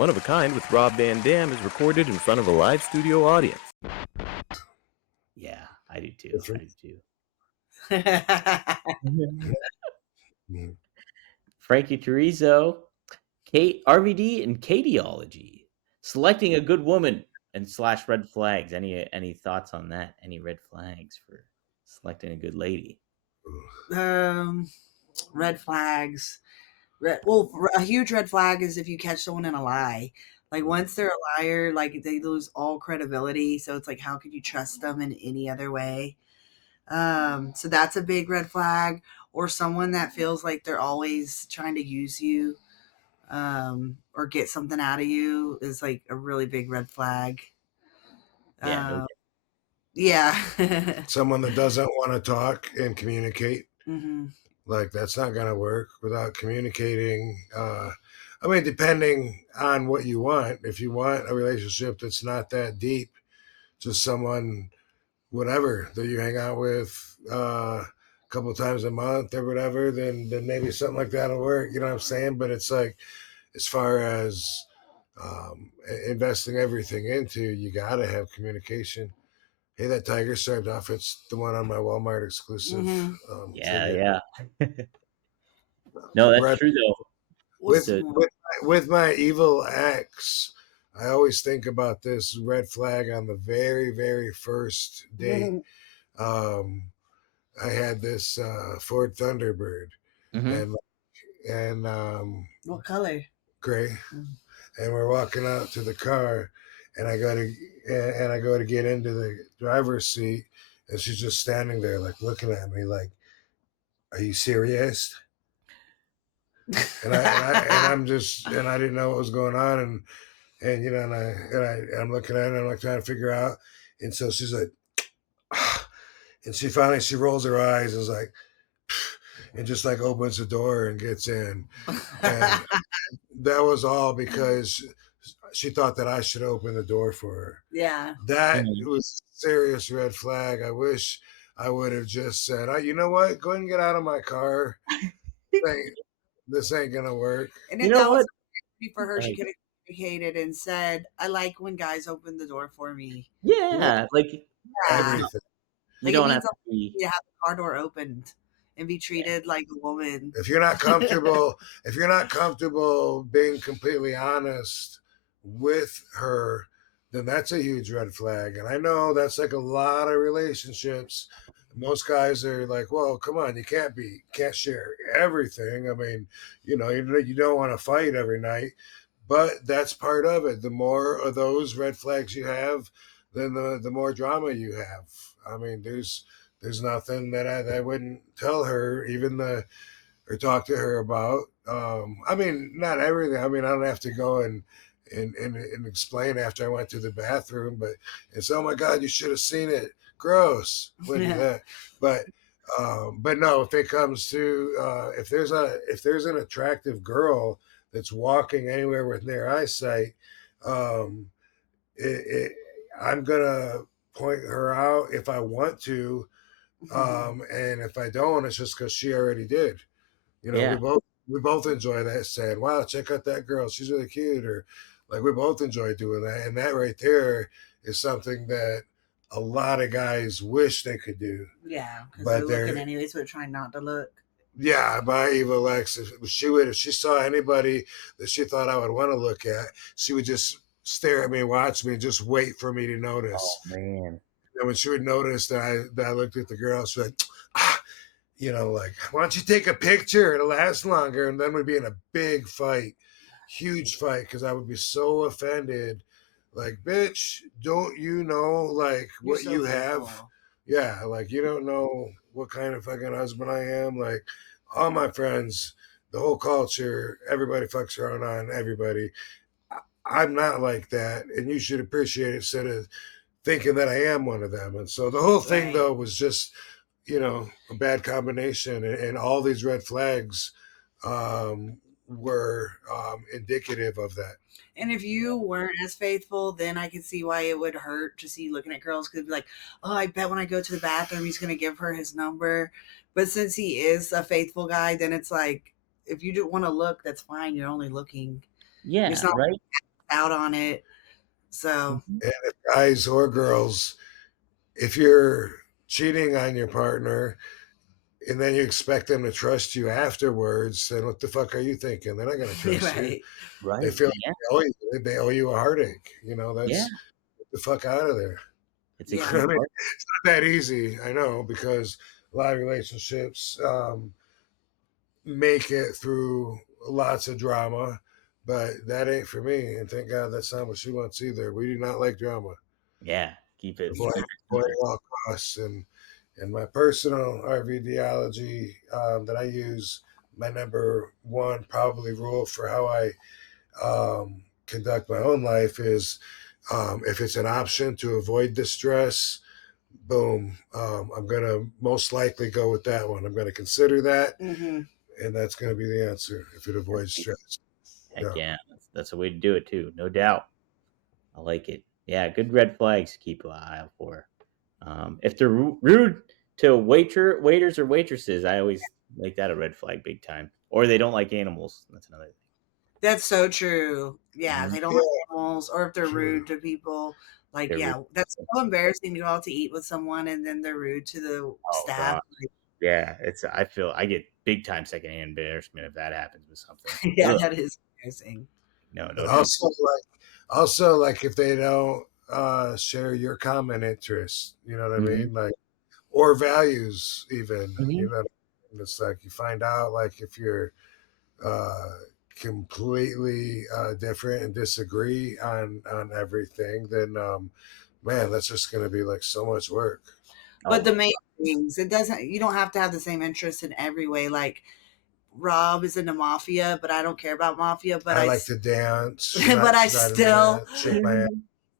One of a Kind with Rob Van Dam is recorded in front of a live studio audience. Yeah, I do too. Frankie Chorizo, Kate RVD, and Katieology. Selecting a good woman and / red flags. Any thoughts on that? Any red flags for selecting a good lady? Red flags. A huge red flag is if you catch someone in a lie. Like once they're a liar, like they lose all credibility. So it's like, how could you trust them in any other way? So that's a big red flag. Or someone that feels like they're always trying to use you, or get something out of you is like a really big red flag. Yeah. Yeah. Someone that doesn't want to talk and communicate. Mm-hmm. Like that's not going to work without communicating. I mean, depending on what you want. If you want a relationship that's not that deep, just someone, whatever, that you hang out with a couple of times a month or whatever, then maybe something like that will work. You know what I'm saying? But it's like, as far as investing everything into, you got to have communication. Hey, that tiger striped outfit's the one on my Walmart exclusive. Mm-hmm. Yeah. No, that's Red, true though. with my evil ex, I always think about this red flag on the very, very first date. I had this Ford Thunderbird, and What color? gray, and we're walking out to the car, and I go to get into the driver's seat, and she's just standing there, like looking at me, like, "Are you serious?" And I didn't know what was going on, and you know, I'm looking at her, and I'm like trying to figure out, and so she's like, and she finally rolls her eyes and is like, and just like opens the door and gets in, and that was all because she thought that I should open the door for her. Yeah, that was a serious red flag. I wish I would have just said, you know what, go ahead and get out of my car. This ain't gonna work. And if that was for her, she could have communicated and said, "I like when guys open the door for me." Yeah, like everything. You don't have to have the car door opened and be treated like a woman. If you're not comfortable being completely honest with her, then that's a huge red flag. And I know that's like a lot of relationships. Most guys are like, well, come on, you can't share everything. I mean, you know, you don't want to fight every night, but that's part of it. The more of those red flags you have, then the more drama you have. I mean, there's nothing that I wouldn't tell her, or talk to her about. I mean, not everything. I mean, I don't have to go and explain after I went to the bathroom, but it's, oh my God, you should have seen it. Gross. Wouldn't do that. But no, if it comes to if there's an attractive girl that's walking anywhere with near eyesight, I'm gonna point her out if I want to, and if I don't, it's just because she already did. You know, we both enjoy that, saying, "Wow, check out that girl, she's really cute," or like we both enjoy doing that, and that right there is something that a lot of guys wish they could do. Yeah, because they're looking anyways, but trying not to look. Yeah, my evil ex, if she saw anybody that she thought I would want to look at, she would just stare at me, watch me, and just wait for me to notice. Oh man! And when she would notice that I looked at the girl, she'd be like, you know, like, why don't you take a picture? It'll last longer. And then we'd be in a big fight, huge fight, because I would be so offended. Like, bitch, don't you know, like, what you have? Yeah, like, you don't know what kind of fucking husband I am. Like, all my friends, the whole culture, everybody fucks around on everybody. I'm not like that, and you should appreciate it instead of thinking that I am one of them. And so the whole thing, though, was just, you know, a bad combination, and all these red flags were indicative of that. And if you weren't as faithful, then I could see why it would hurt to see looking at girls, because be like, oh, I bet when I go to the bathroom, he's going to give her his number. But since he is a faithful guy, then it's like, if you don't want to look, that's fine. You're only looking. Yeah, it's not right. out on it. So Mhm. And if guys or girls, if you're cheating on your partner and then you expect them to trust you afterwards, then what the fuck are you thinking? They're not going to trust you. right. They Right. feel like Yeah. they owe you a heartache. Yeah. That's get the fuck out of there. It's a Yeah. I key mean, part. it's not that easy. I know because a lot of relationships make it through lots of drama, but that ain't for me. And thank God that's not what she wants either. We do not like drama. Yeah. Keep it Avoid, Yeah. avoid secret. at all costs. And my personal RVDology that I use, my number one probably rule for how I conduct my own life is if it's an option to avoid distress, boom, I'm going to most likely go with that one. I'm going to consider that, hmm and that's going to be the answer if it avoids Heck stress. Yeah. yeah. That's the way to do it too. No doubt. I like it. Yeah. Good red flags to keep an eye out for. If they're rude to waiters or waitresses, I always make that a red flag big time. Or they don't like animals. That's another thing. That's so true. Yeah, Mhm. they don't Yeah, like animals, or if they're true. rude to people. Like, They're rude. yeah, that's so embarrassing to go out to eat with someone and then they're rude to the Oh staff. god. Yeah, I feel I get big time secondhand embarrassment if that happens with something. Yeah, Ugh. that is embarrassing. No, And don't. also like if they don't share your common interests, you know what I Mhm. mean? Like or values even, Mhm. it's like you find out like if you're uh completely different and disagree on everything, then man, that's just gonna be like so much work. Oh But my the main things, you don't have to have the same interests in every way. Like, Rob is into mafia, but I don't care about mafia, I like to dance. but I She's not into still, that. Shake my ass.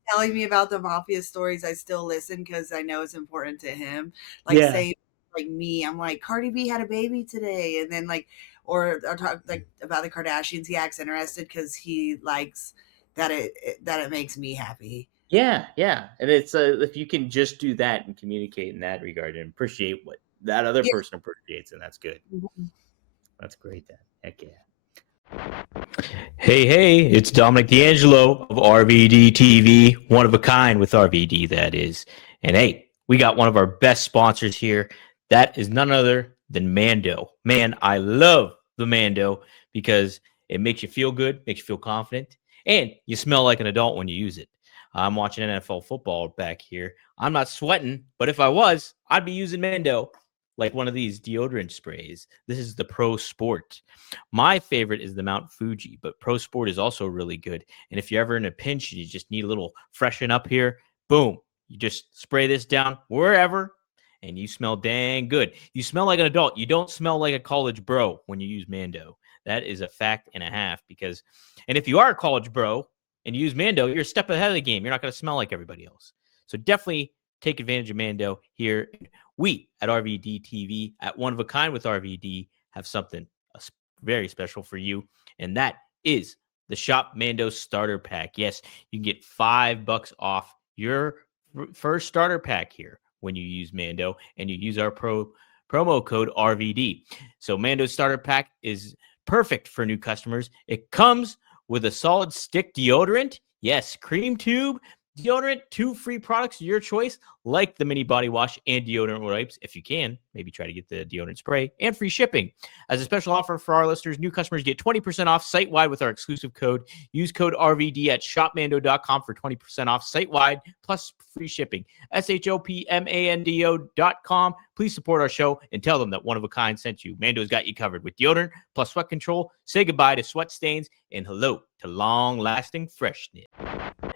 telling me about the mafia stories, I still listen because I know it's important to him. Like, Yeah. same like me, I'm like, Cardi B had a baby today, and then like, or talk like about the Kardashians. He acts interested because he likes that it makes me happy. Yeah, yeah. And it's if you can just do that and communicate in that regard and appreciate what that other Yeah. person appreciates, and that's good. Mhm. That's great then. Heck yeah. Hey, it's Dominic D'Angelo of RVD TV, one of a kind with RVD, that is. And hey, we got one of our best sponsors here. That is none other than Mando. Man, I love the Mando because it makes you feel good, makes you feel confident, and you smell like an adult when you use it. I'm watching NFL football back here. I'm not sweating, but if I was, I'd be using Mando like one of these deodorant sprays. This is the Pro Sport. My favorite is the Mount Fuji, but Pro Sport is also really good. And if you're ever in a pinch, you just need a little freshen up here, boom, you just spray this down wherever and you smell dang good. You smell like an adult. You don't smell like a college bro when you use Mando. That is a fact and a half because, and if you are a college bro and you use Mando, you're a step ahead of the game. You're not going to smell like everybody else. So definitely take advantage of Mando here. We at RVD TV, at One of a Kind with RVD, have something very special for you, and that is the Shop Mando Starter Pack. Yes, you can get $5 off your first starter pack here when you use Mando and you use our promo code RVD. So Mando Starter Pack is perfect for new customers. It comes with a solid stick deodorant. Yes, cream tube deodorant, 2 free products of your choice, like the mini body wash and deodorant wipes. If you can, maybe try to get the deodorant spray and free shipping. As a special offer for our listeners, new customers get 20% off site-wide with our exclusive code. Use code RVD at shopmando.com for 20% off site-wide plus free shipping. SHOPMANDO.com. Please support our show and tell them that One of a Kind sent you. Mando's got you covered with deodorant plus sweat control. Say goodbye to sweat stains and hello to long-lasting freshness.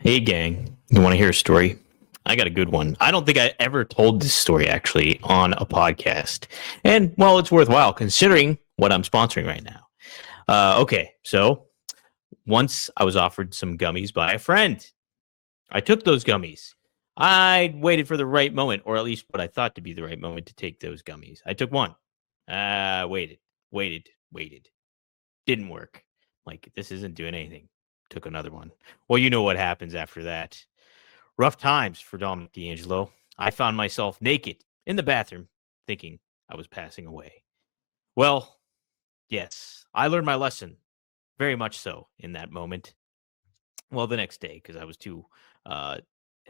Hey, gang. You want to hear a story? I got a good one. I don't think I ever told this story actually on a podcast. And, well, it's worthwhile considering what I'm sponsoring right now. Okay, so once I was offered some gummies by a friend. I took those gummies. I waited for the right moment, or at least what I thought to be the right moment to take those gummies. I took one. Waited. Didn't work. Like, this isn't doing anything. Took another one. Well, you know what happens after that. Rough times for Dominic D'Angelo. I found myself naked in the bathroom, thinking I was passing away. Well, yes, I learned my lesson very much so in that moment. Well, the next day, because I was too uh,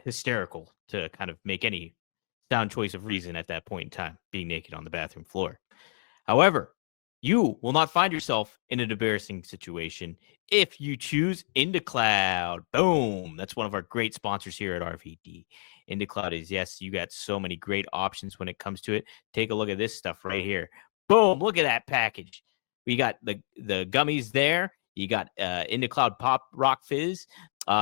hysterical to kind of make any sound choice of reason at that point in time, being naked on the bathroom floor. However, you will not find yourself in an embarrassing situation if you choose IndaCloud. Boom. That's one of our great sponsors here at RVD. IndaCloud is, yes, you got so many great options when it comes to it. Take a look at this stuff right here. Boom. Look at that package. We got the gummies there. You got IndaCloud Pop Rock Fizz.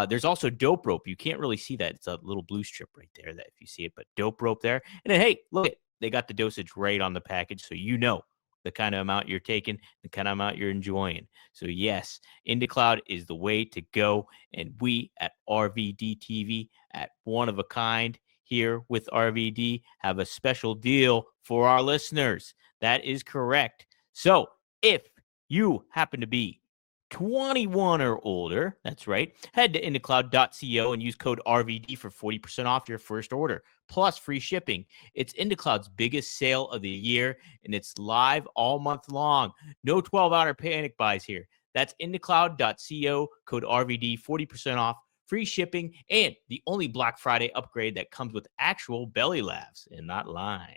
There's also Dope Rope. You can't really see that. It's a little blue strip right there that if you see it, but Dope Rope there. And then, hey, look, they got the dosage right on the package, so you know the kind of amount you're taking, the kind of amount you're enjoying. So yes, IndaCloud is the way to go. And we at RVD TV, at One of a Kind here with RVD, have a special deal for our listeners. That is correct. So if you happen to be 21 or older, that's right, head to indacloud.co and use code RVD for 40% off your first order, plus free shipping. It's IndaCloud's biggest sale of the year, and it's live all month long. No 12-hour panic buys here. That's indacloud.co, code RVD, 40% off, free shipping, and the only Black Friday upgrade that comes with actual belly laughs and not lying.